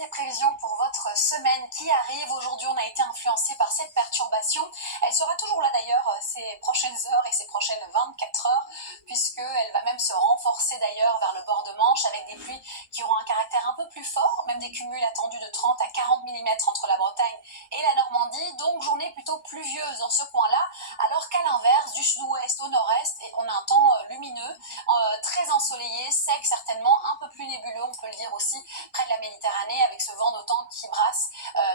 des prévisions pour votre semaine qui arrive. Aujourd'hui, on a été influencé par cette perturbation. Elle sera toujours là d'ailleurs ces prochaines heures et ces prochaines 24 heures, puisqu'elle va même se renforcer d'ailleurs vers le bord de Manche avec des pluies qui auront un caractère un peu plus fort, même des cumuls attendus de 30 à 40 mm entre la Bretagne et la Normandie. Donc journée plutôt pluvieuse dans ce coin-là, alors qu'à l'inverse, du sud-ouest au nord-est, on a un temps lumineux, très ensoleillé, sec certainement, un peu plus nébuleux, on peut le dire aussi, près de la Méditerranée, avec ce vent d'automne qui brasse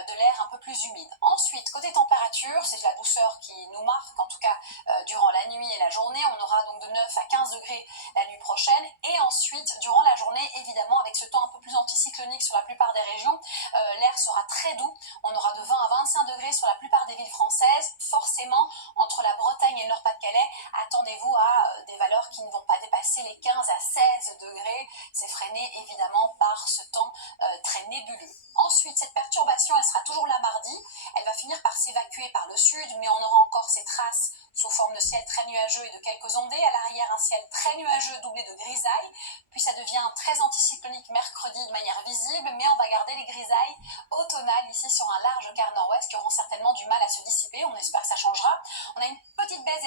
de l'air un peu plus humide. Ensuite, côté température, c'est la douceur qui nous marque, en tout cas durant la nuit et la journée. On aura donc de 9 à 15 degrés la nuit prochaine. Et ensuite, durant la journée, évidemment, avec ce temps un peu plus anticyclonique sur la plupart des régions, l'air sera très doux. On aura de 20 à 25 degrés sur la plupart des villes françaises. Forcément, entre la Bretagne et le Nord-Pas-de-Calais, attendez-vous à des valeurs qui ne vont pas dépasser les 15 à 16 degrés. C'est freiné évidemment par ce temps très nébuleux. Ensuite, cette perturbation, elle sera toujours là mardi. Elle va finir par s'évacuer par le sud, mais on aura encore ses traces sous forme de ciel très nuageux et de quelques ondées. À l'arrière, un ciel très nuageux doublé de grisailles. Puis ça devient très anticyclonique mercredi de manière visible, mais on va garder les grisailles automnales ici sur un large quart nord-ouest qui auront certainement du mal à se dissiper. On espère que ça changera. On a une petite baisse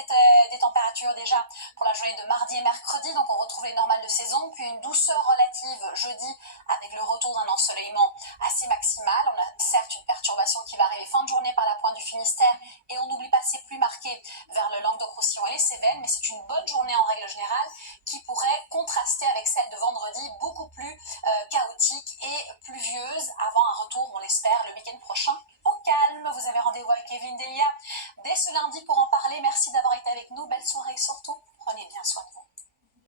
des températures déjà pour la journée de mardi et mercredi, donc on retrouve les normales de saison, puis une douceur relative jeudi avec le retour d'un ensoleillement assez maximal. On a certes une perturbation qui va arriver fin de journée par la pointe du Finistère et on n'oublie pas c'est plus marqué vers le Languedoc-Roussillon et les Cévennes, mais c'est une bonne journée en règle générale qui pourrait contraster avec celle de vendredi, beaucoup plus chaotique et pluvieuse avant un retour, on l'espère, le week-end prochain au calme. Vous avez rendez-vous avec Evelyne Delia dès ce lundi pour en parler. Merci d'avoir été avec nous. Belle soirée et surtout, prenez bien soin de vous.